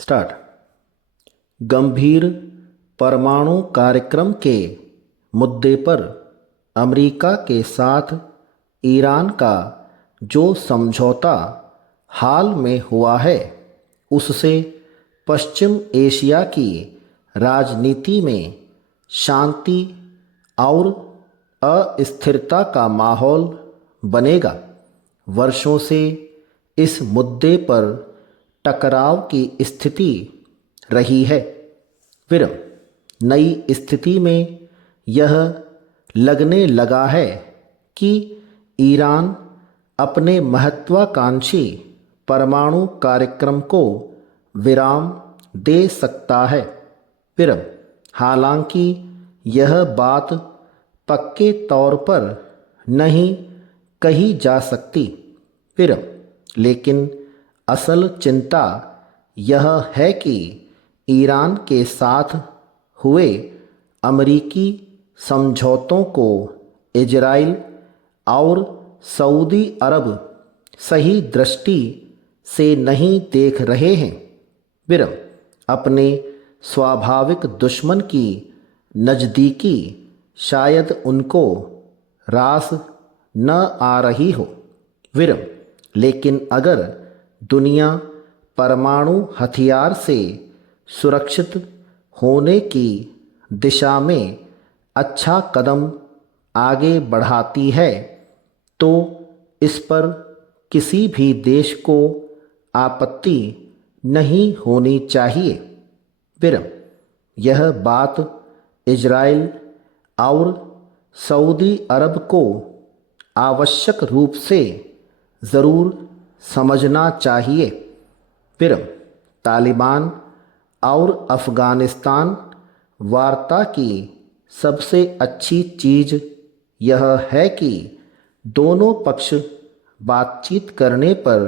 Start. गंभीर परमाणु कार्यक्रम के मुद्दे पर अमेरिका के साथ ईरान का जो समझौता हाल में हुआ है उससे पश्चिम एशिया की राजनीति में शांति और अस्थिरता का माहौल बनेगा। वर्षों से इस मुद्दे पर टकराव की स्थिति रही है। फिर नई स्थिति में यह लगने लगा है कि ईरान अपने महत्वाकांक्षी परमाणु कार्यक्रम को विराम दे सकता है। फिर हालांकि यह बात पक्के तौर पर नहीं कही जा सकती, फिर लेकिन असल चिंता यह है कि ईरान के साथ हुए अमेरिकी समझौतों को इजराइल और सऊदी अरब सही दृष्टि से नहीं देख रहे हैं। फिर अपने स्वाभाविक दुश्मन की नज़दीकी शायद उनको रास न आ रही हो। फिर लेकिन अगर दुनिया परमाणु हथियार से सुरक्षित होने की दिशा में अच्छा कदम आगे बढ़ाती है तो इस पर किसी भी देश को आपत्ति नहीं होनी चाहिए। फिर यह बात इजराइल और सऊदी अरब को आवश्यक रूप से ज़रूर समझना चाहिए। फिर तालिबान और अफ़गानिस्तान वार्ता की सबसे अच्छी चीज़ यह है कि दोनों पक्ष बातचीत करने पर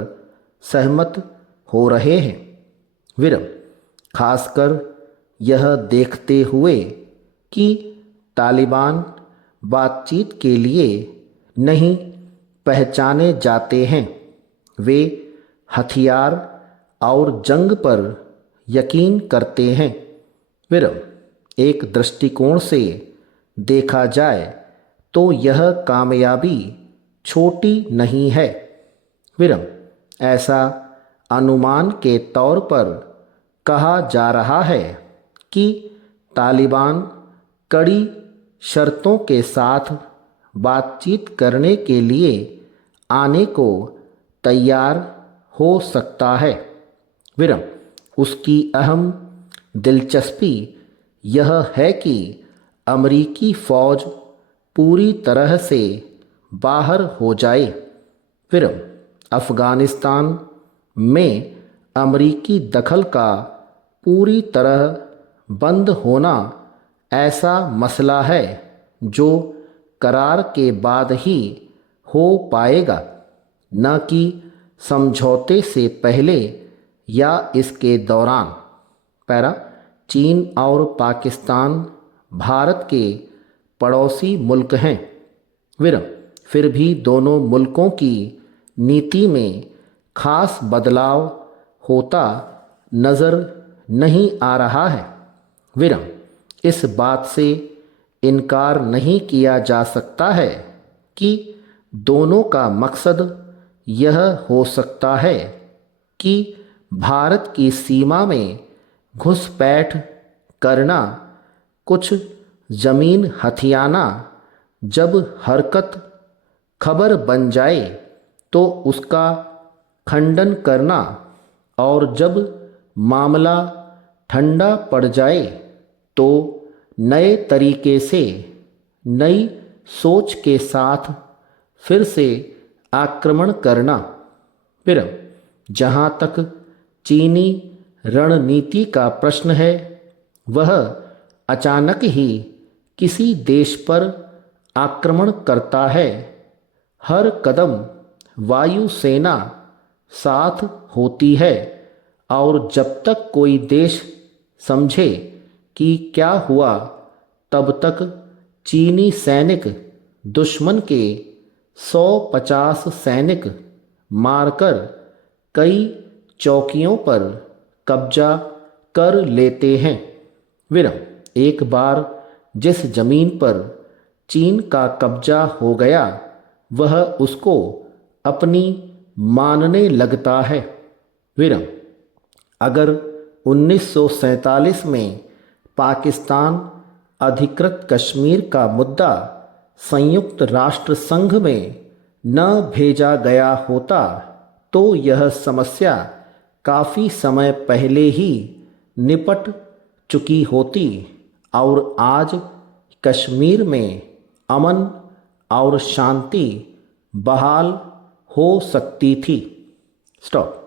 सहमत हो रहे हैं। फिर खासकर यह देखते हुए कि तालिबान बातचीत के लिए नहीं पहचाने जाते हैं, वे हथियार और जंग पर यकीन करते हैं। फिर एक दृष्टिकोण से देखा जाए तो यह कामयाबी छोटी नहीं है। फिर ऐसा अनुमान के तौर पर कहा जा रहा है कि तालिबान कड़ी शर्तों के साथ बातचीत करने के लिए आने को तैयार हो सकता है। फिर उसकी अहम दिलचस्पी यह है कि अमेरिकी फ़ौज पूरी तरह से बाहर हो जाए। फिर अफ़गानिस्तान में अमेरिकी दखल का पूरी तरह बंद होना ऐसा मसला है जो करार के बाद ही हो पाएगा, न कि समझौते से पहले या इसके दौरान। पैरा चीन और पाकिस्तान भारत के पड़ोसी मुल्क हैं। फिर भी दोनों मुल्कों की नीति में खास बदलाव होता नज़र नहीं आ रहा है। फिर इस बात से इनकार नहीं किया जा सकता है कि दोनों का मकसद यह हो सकता है कि भारत की सीमा में घुसपैठ करना, कुछ ज़मीन हथियाना, जब हरकत खबर बन जाए तो उसका खंडन करना और जब मामला ठंडा पड़ जाए तो नए तरीके से नई सोच के साथ फिर से आक्रमण करना। फिर जहाँ तक चीनी रणनीति का प्रश्न है, वह अचानक ही किसी देश पर आक्रमण करता है। हर कदम वायुसेना साथ होती है और जब तक कोई देश समझे कि क्या हुआ, तब तक चीनी सैनिक दुश्मन के 150 सैनिक मारकर कई चौकियों पर कब्जा कर लेते हैं। विराम। एक बार जिस जमीन पर चीन का कब्जा हो गया वह उसको अपनी मानने लगता है। विराम। अगर 1947 में पाकिस्तान अधिकृत कश्मीर का मुद्दा संयुक्त राष्ट्र संघ में न भेजा गया होता तो यह समस्या काफ़ी समय पहले ही निपट चुकी होती और आज कश्मीर में अमन और शांति बहाल हो सकती थी। स्टॉप।